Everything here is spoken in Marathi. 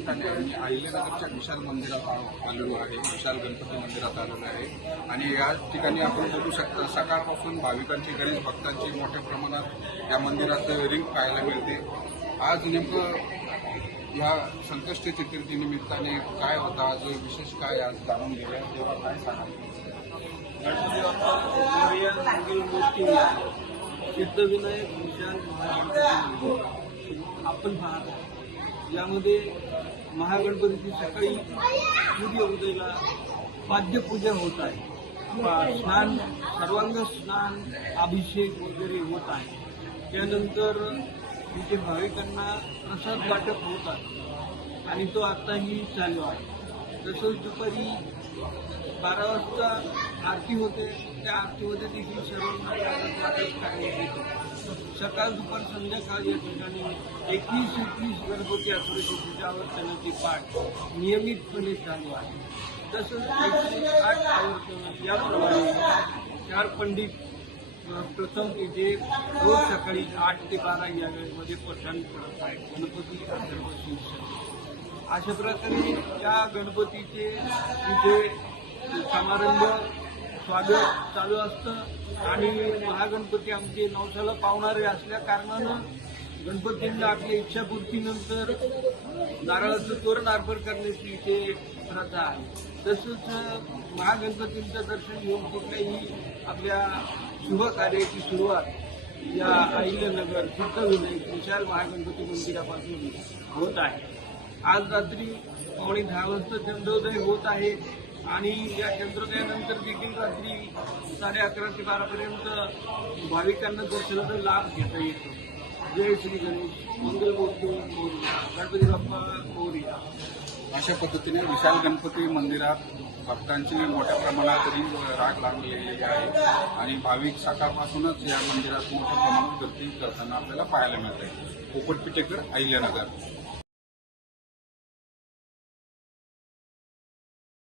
निमित्ताने आम्ही अहिल्यानगरच्या विशाल मंदिरात आलेलो आहे, विशाल गणपती मंदिरात आलेलो आहे आणि या ठिकाणी आपण बघू शकता सकाळपासून भाविकांची गणेश भक्तांची मोठ्या प्रमाणात या मंदिरात रिंग पाहायला मिळते। आज नेमकं या संकष्ट चतुर्थीनिमित्ताने काय होता, आज विशेष काय आज जाणून घेऊया, तेव्हा काय सांगाल? गणपती बाप्पा मंगल मूर्ती सिद्धविनायक विशाल महागणपती आपण पाहतो। यामध्ये महागणपतीची सकाळी सूर्य उदयाला पाद्यपूजा होत आहे, स्नान सर्वांग स्नान अभिषेक वगैरे होत आहे। त्यानंतर तिथे भाविकांना प्रसाद वाटप होत आहे आणि तो आताही चालू आहे। तसंच दुपारी 12 वाजता आरती होते, त्या आरतीमध्ये देखील सर्वांना प्रसाद वाटप करण्यात येते। सकाळ दुपार संध्याकाळ या ठिकाणी 21-21 गणपती आकृतीच्या आवर्तनाचे पाठ नियमितपणे चालू आहे। तसंच 108 आवर्तन याप्रमाणे 4 पंडित प्रथम तिथे रोज सकाळी 8 ते 12 या वेळेमध्ये पठण करत आहेत गणपती अथर्व शीर्षक। अशा प्रकारे या गणपतीचे तिथे समारंभ स्वागत चालू असतं आणि महागणपती आमचे नवसाला पावणारे असल्या कारणानं गणपतींना आपल्या इच्छापूर्तीनंतर नारळाचं तोरण अर्पण करण्याची इथे प्रथा आहे। तसंच महागणपतींचं दर्शन घेऊन कुठल्याही आपल्या शुभ कार्याची सुरुवात या अहिल्यानगर सिद्धविनायक विशाल महागणपती मंदिरापासून होत आहे। आज रात्री 9:30 वाजता चंद्रोदय होत आहे आणि या चंद्रोदयानंतर देखील रात्री 11:30 ते 12 पर्यंत भाविकांना दर्शनाचा लाभ घेता येतो। जय श्री गणेश, मंगलमूर्ती मोरया, गणपती बाप्पा मोरया। अशा पद्धतीने विशाल गणपती मंदिरात भक्तांची मोठ्या प्रमाणात राग लागलेली आहे आणि भाविक सकाळपासूनच या मंदिरात मोठ्या प्रमाणात गर्दी करताना आपल्याला पाहायला मिळत आहे। पोपट पिटेकर, अहिल्यानगर।